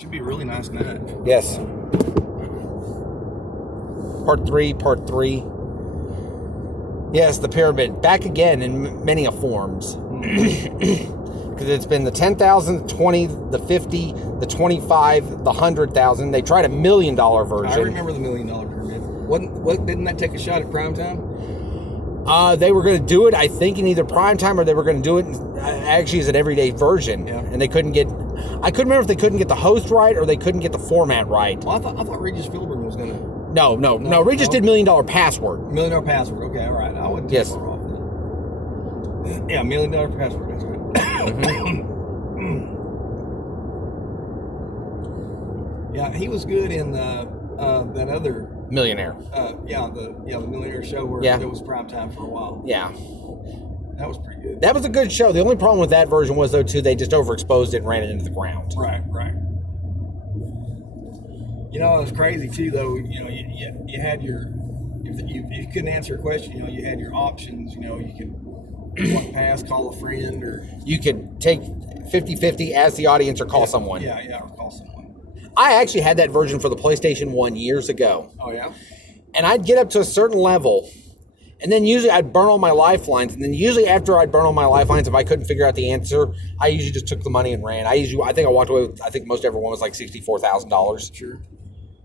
Should be a really nice night. Yes. Part three. Yes, the pyramid. Back again in many a forms. Because it's been the 10,000, the 20, the 50, the 25, the 100,000. They tried $1 million version. I remember the $1 million pyramid. Didn't that take a shot at primetime? They were going to do it, I think, in either primetime or they were going to do it actually as an everyday version. Yeah. And they couldn't get... I couldn't remember if they couldn't get the host right or they couldn't get the format right. Well, I thought Regis Philbin was going to... No. Regis did $1 Million Password. $1 Million Password. Okay, all right. I wouldn't Yes. too far off then. Yeah, $1 Million Password. That's right. Yeah, he was good in that other... Millionaire. The Millionaire Show where Yeah. there was primetime for a while. Yeah. That was pretty good. That was a good show. The only problem with that version was, though, too, they just overexposed it and ran it into the ground. Right. You know, it was crazy too, though. You know, you had your, if you couldn't answer a question, you know, you had your options. You know, you could walk past, call a friend, or You could take 50-50, ask the audience, or call someone. Yeah, or call someone. I actually had that version for the PlayStation 1 years ago. Oh yeah. And I'd get up to a certain level, and then usually I'd burn all my lifelines. And then usually after I'd burn all my lifelines, if I couldn't figure out the answer, I usually just took the money and ran. I think I walked away with, I think most everyone was like $64,000. Sure.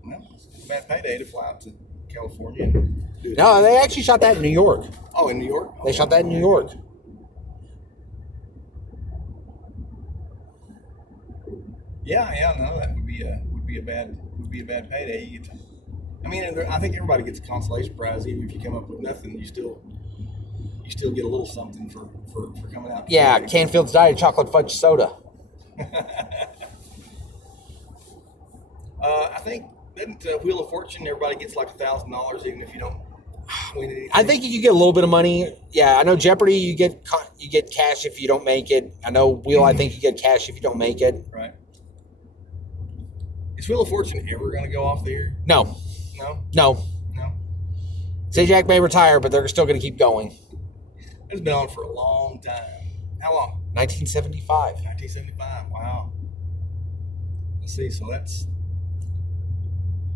Well, it's a bad payday to fly out to California. And do it. No, they actually shot that in New York. Oh, in New York. They shot that in New York. Yeah. No, that would be a bad payday. I think everybody gets a consolation prize, even if you come up with nothing. You still get a little something for coming out. Yeah, Canfield's Diet Chocolate Fudge Soda. I think didn't Wheel of Fortune, everybody gets like $1,000 even if you don't win anything. I think you get a little bit of money. Yeah, I know Jeopardy, you get cash if you don't make it. I know Wheel, I think you get cash if you don't make it. Right. Is Wheel of Fortune ever going to go off the air? No. No. Sajak may retire, but they're still going to keep going. It's been on for a long time. How long? 1975. 1975. Wow. Let's see. So that's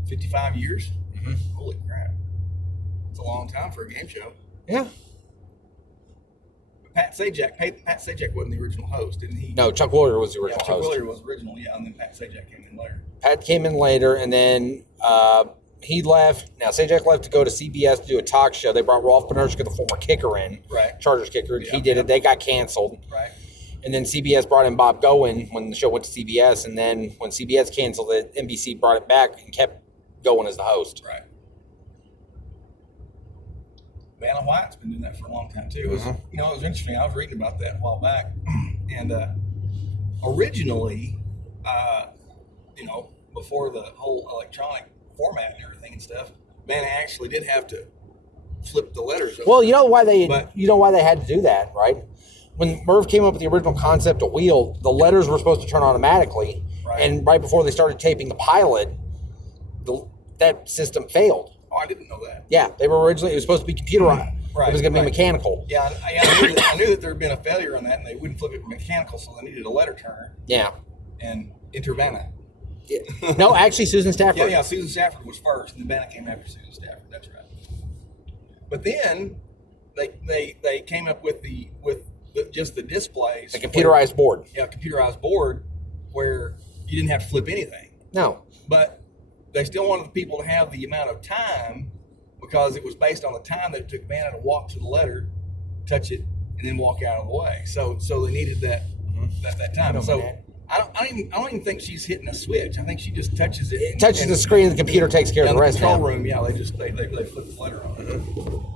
55 years. Mm-hmm. Holy crap! It's a long time for a game show. Yeah. But Pat Sajak wasn't the original host, didn't he? No, Chuck Woolery was the original Chuck host. Woolery was original, and then Pat Sajak came in later. Pat came in later, and then he left. Now, Sajak left to go to CBS to do a talk show. They brought Rolf Benirschke, the former kicker, in. Right. Chargers kicker. Yeah, he did it. They got canceled. Right. And then CBS brought in Bob Gowen when the show went to CBS. And then when CBS canceled it, NBC brought it back and kept Gowen as the host. Right. Vanna White's been doing that for a long time, too. It was, it was interesting. I was reading about that a while back. And originally, before the whole electronic format and everything and stuff, Vanna actually did have to flip the letters over. Well, you know why they had to do that, right? When Merv came up with the original concept of Wheel, the letters were supposed to turn automatically. Right. And right before they started taping the pilot, that system failed. Oh, I didn't know that. Yeah, it was supposed to be computerized. Right, It was going to be right. mechanical. Yeah, I knew that there had been a failure on that, and they wouldn't flip it mechanical, so they needed a letter turner Yeah. and enter Vanna. No, actually, Susan Stafford. Yeah, Susan Stafford was first, and then Vanna came after Susan Stafford. That's right. But then they came up with just the displays. The computerized board. Yeah, computerized board where you didn't have to flip anything. No. But they still wanted the people to have the amount of time because it was based on the time that it took Vanna to walk to the letter, touch it, and then walk out of the way. So they needed that time. I don't even think she's hitting a switch. I think she just touches it. It touches the screen, and the computer takes care of the rest. Control room, yeah, they flip the letter on.